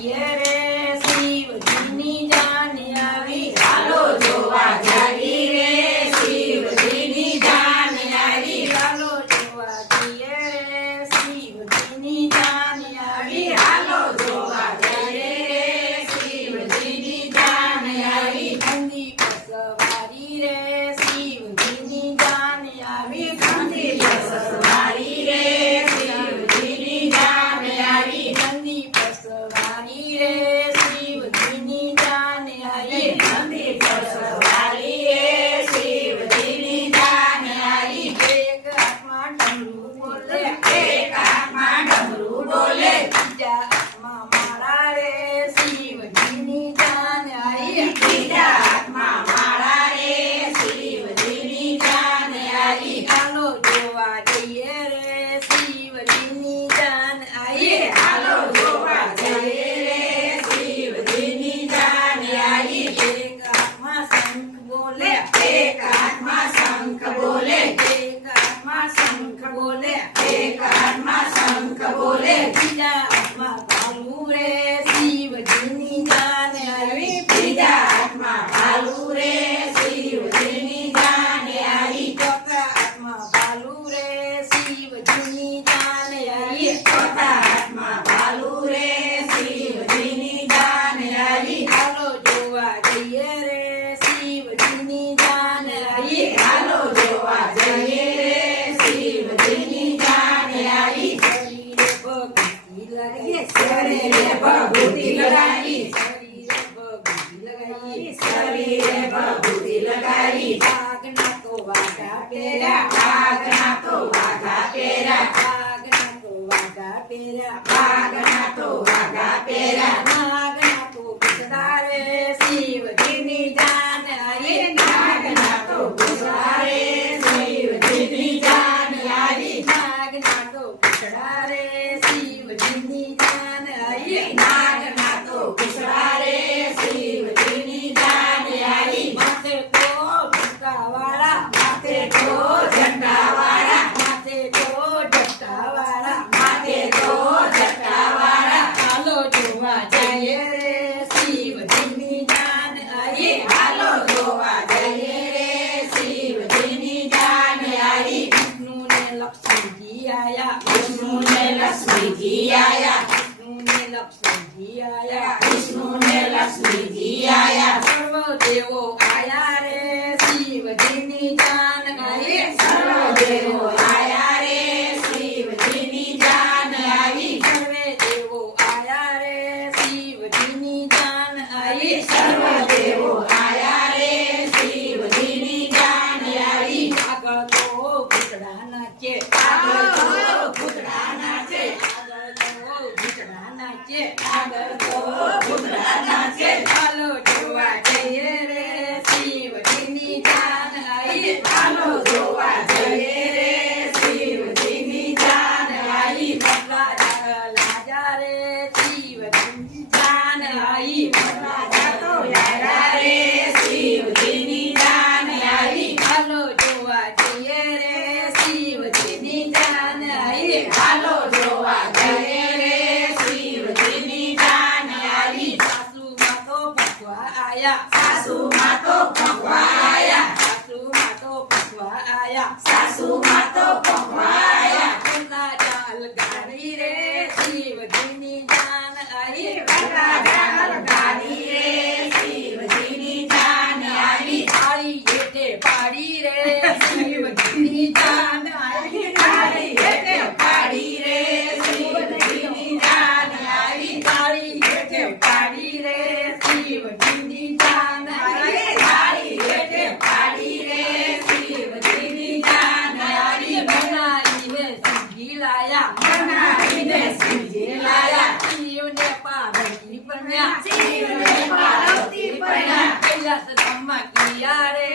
જઈએ રે શિવજીની જાન આવી ચાલો જોવા જઈએ રે શિવજીની જાન આવી ચાલો જોવા જઈએ રે શિવજીની જાન આવી ચાલો જોવા જઈએ રે શિવજીની જાન આવી નંદી પર સવારી રે શિવજીની જાન આવી નંદી પર સવારી રે શિવજીની જાન આવી નંદી પર સવારી રે શિવજીની જાન આવી નંદી પર સવારી રે શિવજીની જાન આવી એક હાથમાં ડમરું બોલે એક હાથમાં ડમરું બોલે બીજા હાથમાં માળા રે શિવજીની જાન આવી બીજા હાથમાં માળા રે શિવજીની જાન આવી ચાલો જોવા જઈએ રે શિવજીની જાન આવી ચાલો જોવા જઈએ રે શિવજીની જાન આવી એક હાથમાં શંખ બોલે એક હાથમાં શંખ બોલે એક હાથમાં શંખ બોલે એક હાથમાં શંખ બોલે બીજા હાથમાં ભાલું રે શિવજીની જાન આવી બીજા હાથમાં ભાલું રે શિવજીની જાન આવી ચોથા હાથમાં ભાલું રે શિવજીની જાન આવી ચોથા હાથમાં ભાલું રે શિવજીની જાન આવી ચાલો જોવા જઈએ રે શિવજીની જાન આવી ચાલો જોવા જઈએ રે શિવજીની જાન આવી શરીરે ભભૂતિ લગાવીએ શરીરે ભભૂતિ લગાવી આગના તો વાઘા પહેર્યા વાઘના તો વાઘા પહેર્યા આગના તો વાઘા પહેર્યા વાઘના તો વાઘા પહેર્યા નાગના તો પૂછડા રે શિવજીની જાન આવી નાગના તો પૂછડા રે શિવજીની જાન આવી નાગના તો પૂછડા રે શિવજીની જાન આવી નાગના તો પૂછડા રે શિવજીની જાન આવી માથે તો ઝંટાવાળા માથે તો ઝંડાવાળા માથે તો ઝંટાવાળા માથે તો જટાવાળા ચાલો જોવા જઈએ રે શિવજીની જાન આવી હાલો જોવા જઈએ રે શિવજીની જાન આવી વિષ્ણુને લક્ષ્મીજી આયા વિષ્ણુને લક્ષ્મીજી આયા વિષ્ણુને લક્ષ્મીજી આયા વિષ્ણુને લક્ષ્મીજી આયા સર્વ દેવો આયા રે શિવજીની જાન આવી સર્વ દેવો આયા રે શિવજીની જાન આવી સર્વે દેવો આયા રે શિવજીની જાન આવી સર્વ દેવો આયા રે શિવજીની જાન આવી આગળ તો ભૂતડા નાચે આગળ તો ભૂતડા નાચે આગળ તો ભૂતડા નાચે આગળ તો ભૂતડા નાચે ચાલો જોવા જઈએ રે શિવજીની જાન આવી ચાલો જોવા જઈએ રે શિવજીની જાન આવી લાજા રે શિવજીની જાન આવી રાજા તો યારા રે શિવજીની જાન આવી ચાલો જોવા જઈએ રે શિવજીની જાન આવી ચાલો જોવા જઈએ રે શિવજીની જાન આવી સાસુમાં તો ભગવા આયા સાસુમાં તો ભગવા આયા સાસુમાં તો ભગવા આયા સાસુમાં તો ભગવા આયા કેટલા ચાલ ગાડી રે શિવજીની જાન આવી રાજા ગાડી રે શિવજીની જાન આવી થાળી હેઠે પાડી રે શિવજીની જાન આવી થાળી હેઠે પાડી રે શિવજીની જાન આવી થાળી હેઠે પાડી રે શિવજીની જાન આવી થાળી હેઠે પાડી રે શિવજીની જાન આવી બનાવીને શિવજી લાયા બનાવીને શિવજી લાયા શિવને પાર્વતી બન્યા શિવને પાર્વતી બન્યા કૈલાસ ધામમાં કિયા રે